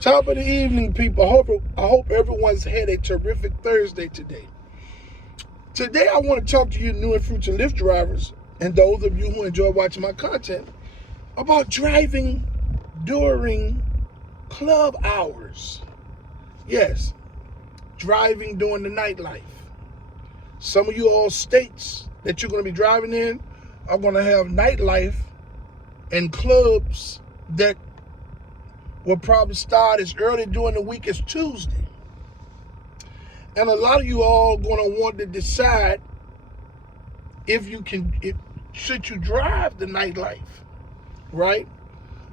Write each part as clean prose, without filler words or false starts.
Top of the evening, people. I hope everyone's had a terrific Thursday today. Today, I want to talk to you new and future Lyft drivers and those of you who enjoy watching my content about driving during club hours. Yes, driving during the nightlife. Some of you all states that you're going to be driving in are going to have nightlife and clubs that will probably start as early during the week as Tuesday. And a lot of you all going to want to decide if you can, should you drive the nightlife, right?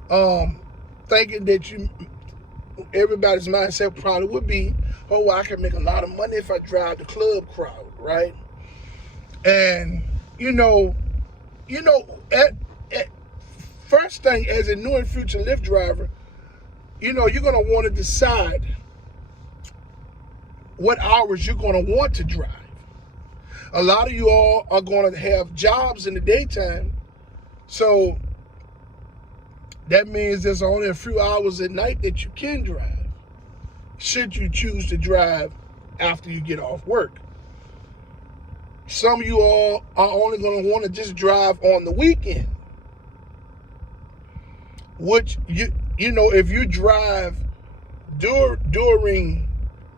Thinking that everybody's mindset probably would be, oh, well, I can make a lot of money if I drive the club crowd, right? And first thing, as a new and future Lyft driver, you're going to want to decide what hours you're going to want to drive. A lot of you all are going to have jobs in the daytime, so that means there's only a few hours at night that you can drive, should you choose to drive after you get off work. Some of you all are only going to want to just drive on the weekend, which, if you drive during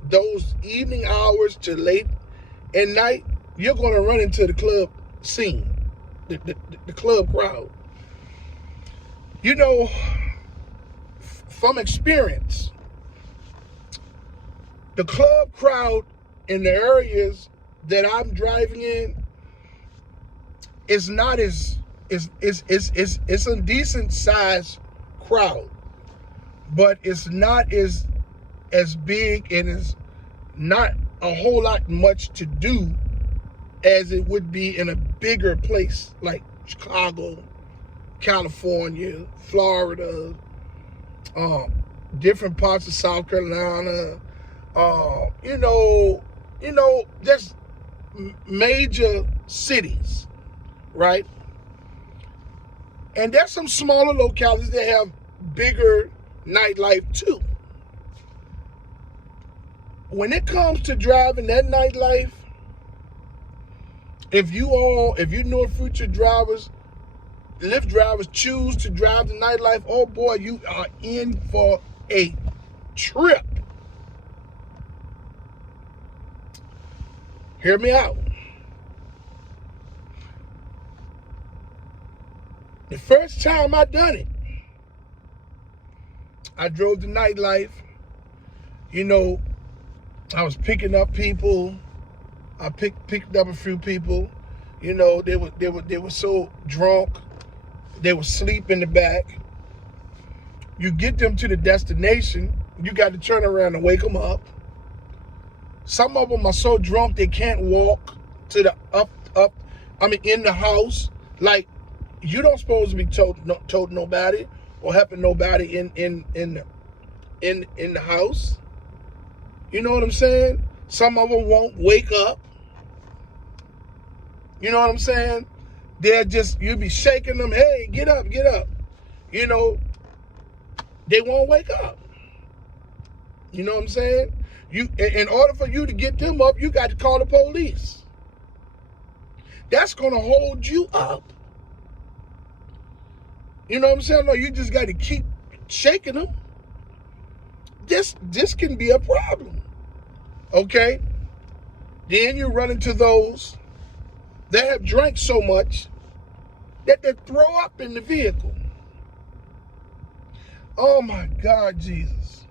those evening hours to late at night, you're going to run into the club scene, the club crowd. From experience, the club crowd in the areas that I'm driving in is not it's a decent sized crowd, but it's not as big, and it's not a whole lot much to do as it would be in a bigger place like Chicago, California, Florida, different parts of South Carolina, just major cities, right? And there's some smaller localities that have bigger nightlife too. When it comes to driving that nightlife, if you new and future drivers, Lyft drivers, choose to drive the nightlife, oh boy, you are in for a trip. Hear me out. The first time I done it, I drove the nightlife. I was picking up people. I picked up a few people. They were so drunk, they were asleep in the back. You get them to the destination, you got to turn around and wake them up. Some of them are so drunk they can't walk to the in the house. Like, you don't supposed to be told nobody or helping nobody in the house. You know what I'm saying? Some of them won't wake up. You know what I'm saying? You'll be shaking them, hey, get up, get up. They won't wake up. You know what I'm saying? In order for you to get them up, you got to call the police. That's going to hold you up. You know what I'm saying? No, you just got to keep shaking them. This can be a problem. Okay? Then you run into those that have drank so much that they throw up in the vehicle. Oh my God, Jesus.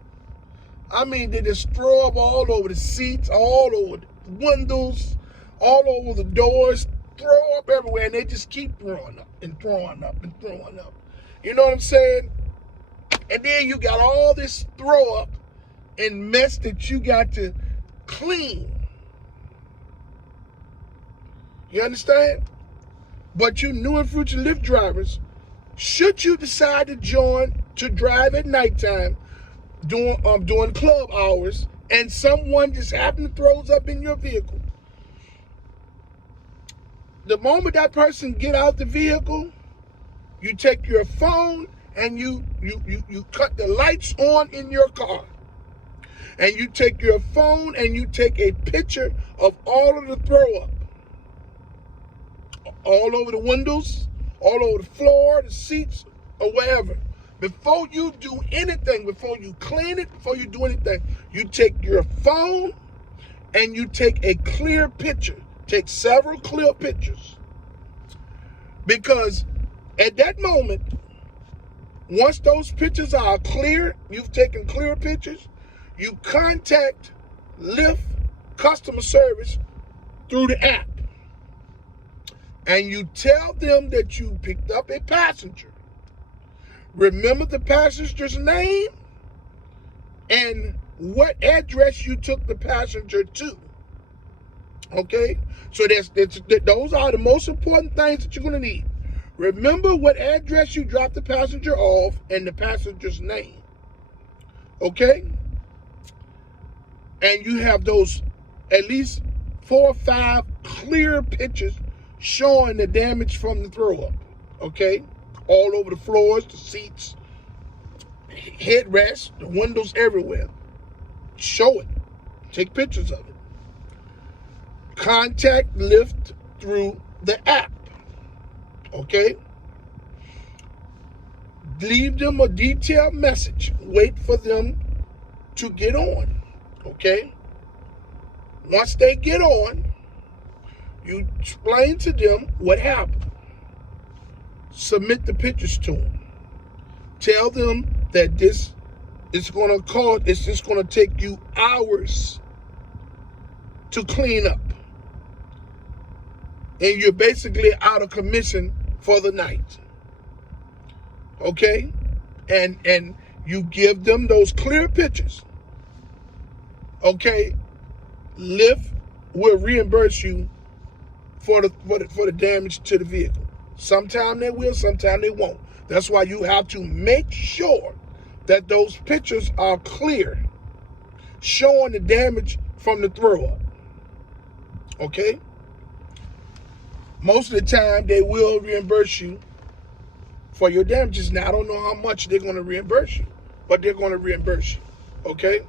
I mean, they just throw up all over the seats, all over the windows, all over the doors, throw up everywhere, and they just keep throwing up and throwing up and throwing up. You know what I'm saying? And then you got all this throw up and mess that you got to clean. You understand? But you new and future Lyft drivers, should you decide to drive at nighttime during club hours, and someone just happen to throws up in your vehicle, the moment that person get out the vehicle, you take your phone and you cut the lights on in your car, and you take your phone and you take a picture of all of the throw up, all over the windows, all over the floor, the seats, or wherever. Before you do anything, before you clean it, before you do anything, you take your phone and you take a clear picture. Take several clear pictures. Because at that moment, once those pictures are clear, you've taken clear pictures, you contact Lyft customer service through the app. And you tell them that you picked up a passenger. Remember the passenger's name and what address you took the passenger to. Okay? So those are the most important things that you're going to need. Remember what address you dropped the passenger off and the passenger's name. Okay? And you have those at least 4 or 5 clear pictures showing the damage from the throw up. Okay? All over the floors, the seats, headrests, the windows, everywhere. Show it. Take pictures of it. Contact Lyft through the app. Okay? Leave them a detailed message. Wait for them to get on. Okay? Once they get on, you explain to them what happened. Submit the pictures to them. Tell them that this is going to cost, it's just going to take you hours to clean up. And you're basically out of commission for the night. Okay? And you give them those clear pictures. Okay? Lyft will reimburse you for the damage to the vehicle. Sometime they will, sometime they won't. That's why you have to make sure that those pictures are clear, showing the damage from the throw up. Okay? Most of the time, they will reimburse you for your damages. Now, I don't know how much they're going to reimburse you, but they're going to reimburse you. Okay?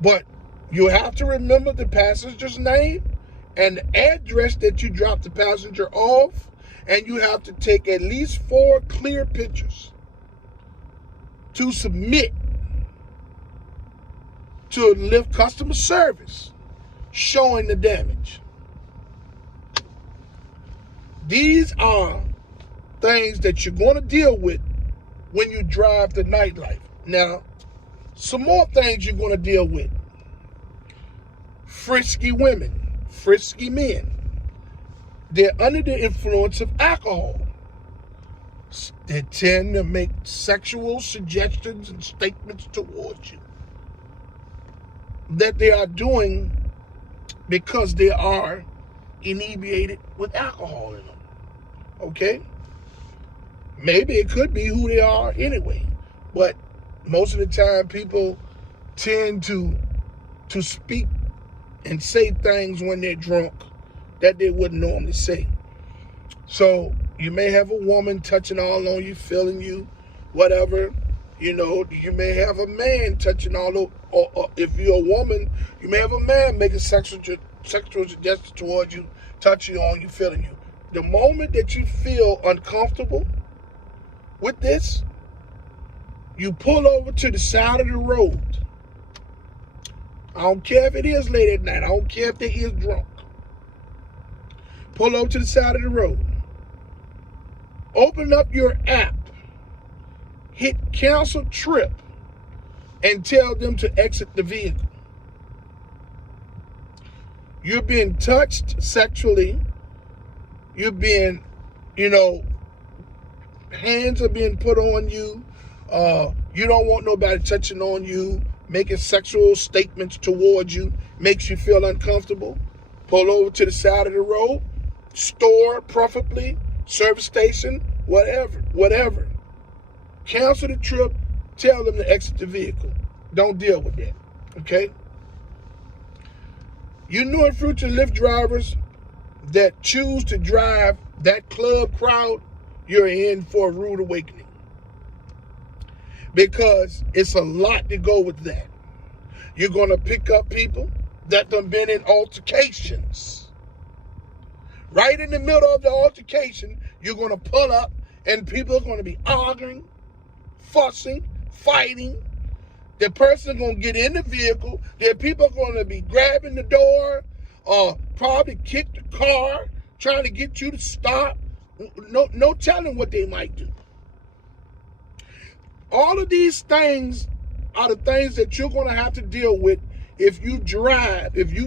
But you have to remember the passenger's name and the address that you dropped the passenger off, and you have to take at least 4 clear pictures to submit to Lyft customer service showing the damage. These are things that you're going to deal with when you drive the nightlife. Now, some more things you're going to deal with. Frisky women, frisky men. They're under the influence of alcohol. They tend to make sexual suggestions and statements towards you that they are doing because they are inebriated with alcohol in them. Okay? Maybe it could be who they are anyway. But most of the time, people tend to speak and say things when they're drunk that they wouldn't normally say. So you may have a woman touching all on you, feeling you, whatever. You know, you may have a man touching all over, or if you're a woman, you may have a man making sexual suggestions towards you, touching on you, feeling you. The moment that you feel uncomfortable with this, you pull over to the side of the road. I don't care if it is late at night. I don't care if they is drunk. Pull over to the side of the road. Open up your app. Hit cancel trip and tell them to exit the vehicle. You're being touched sexually. You're being, hands are being put on you. You don't want nobody touching on you, making sexual statements towards you, makes you feel uncomfortable. Pull over to the side of the road, store preferably, service station, whatever. Cancel the trip, tell them to exit the vehicle. Don't deal with that, okay? You new and future Lyft drivers that choose to drive that club crowd, you're in for a rude awakening. because it's a lot to go with that. You're going to pick up people that done been in altercations. Right in the middle of the altercation, you're going to pull up and people are going to be arguing, fussing, fighting. The person is going to get in the vehicle. There people are going to be grabbing the door or probably kick the car, trying to get you to stop. No telling what they might do. All of these things are the things that you're going to have to deal with if you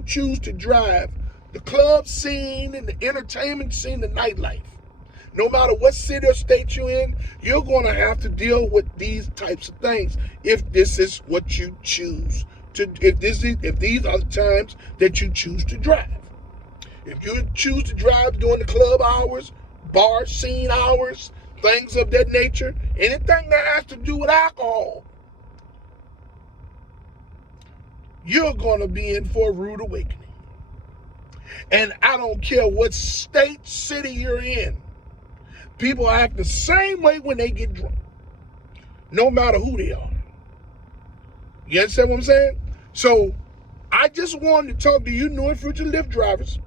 choose to drive the club scene and the entertainment scene, the nightlife. No matter what city or state you're in, you're going to have to deal with these types of things if this is what you choose to. If these are the times that you choose to drive. If you choose to drive during the club hours, bar scene hours, things of that nature, anything that has to do with alcohol, you're going to be in for a rude awakening. And I don't care what state, city you're in. People act the same way when they get drunk, no matter who they are. You understand what I'm saying? So I just wanted to talk to you new and future Lyft drivers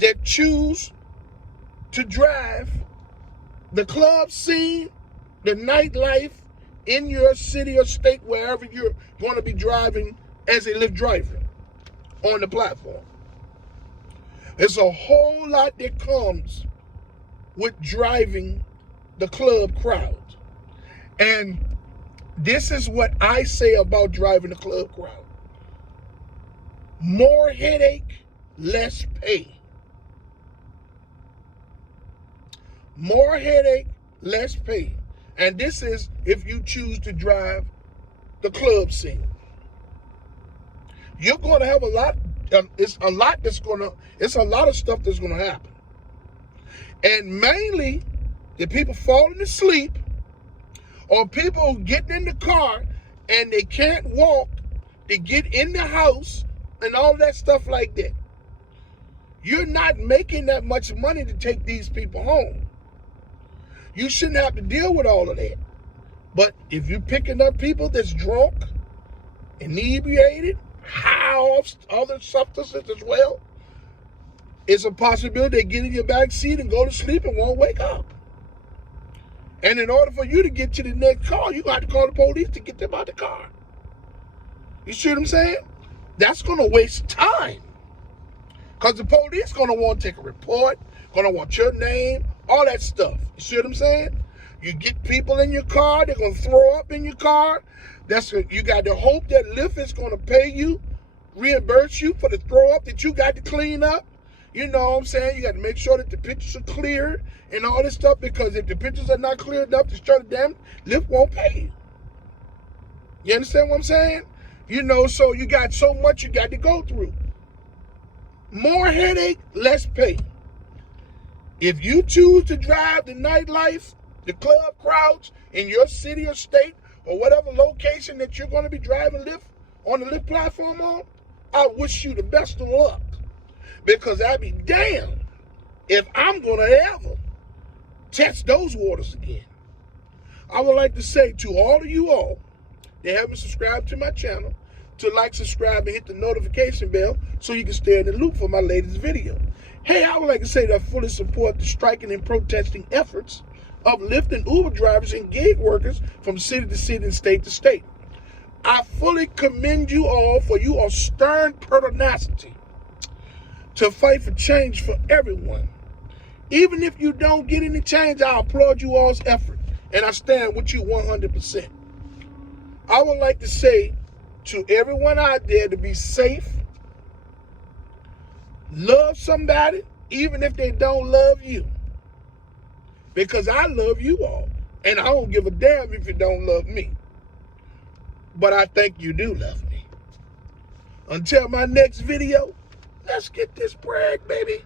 that choose to drive the club scene, the nightlife in your city or state, wherever you're going to be driving as a Lyft driver on the platform. There's a whole lot that comes with driving the club crowd. And this is what I say about driving the club crowd. More headache, less pay. More headache, less pay. And this is if you choose to drive the club scene. You're going to have a lot of stuff that's going to happen. And mainly, the people falling asleep or people getting in the car and they can't walk to get in the house and all that stuff like that. You're not making that much money to take these people home. You shouldn't have to deal with all of that. But if you're picking up people that's drunk, inebriated, high off other substances as well, it's a possibility they get in your back seat and go to sleep and won't wake up. And in order for you to get to the next call, you got to call the police to get them out of the car. You see what I'm saying? That's going to waste time. Because the police going to want to take a report, going to want your name, all that stuff. You see what I'm saying? You get people in your car, they're going to throw up in your car. You got to hope that Lyft is going to pay you, reimburse you for the throw up that you got to clean up. You know what I'm saying? You got to make sure that the pictures are clear and all this stuff, because if the pictures are not clear enough to show the damn, Lyft won't pay you. You understand what I'm saying? You know, so you got so much you got to go through. More headache, less pay. If you choose to drive the nightlife, the club crowds in your city or state or whatever location that you're going to be driving Lyft on the Lyft platform on, I wish you the best of luck. Because I'd be damned if I'm going to ever test those waters again. I would like to say to all of you all that haven't subscribed to my channel, to like, subscribe, and hit the notification bell so you can stay in the loop for my latest video. Hey, I would like to say that I fully support the striking and protesting efforts of Lyft and Uber drivers and gig workers from city to city and state to state. I fully commend you all for your stern pertinacity to fight for change for everyone. Even if you don't get any change, I applaud you all's effort, and I stand with you 100%. I would like to say to everyone out there to be safe, love somebody, even if they don't love you. Because I love you all, and I don't give a damn if you don't love me. But I think you do love me. Until my next video, let's get this bread, baby.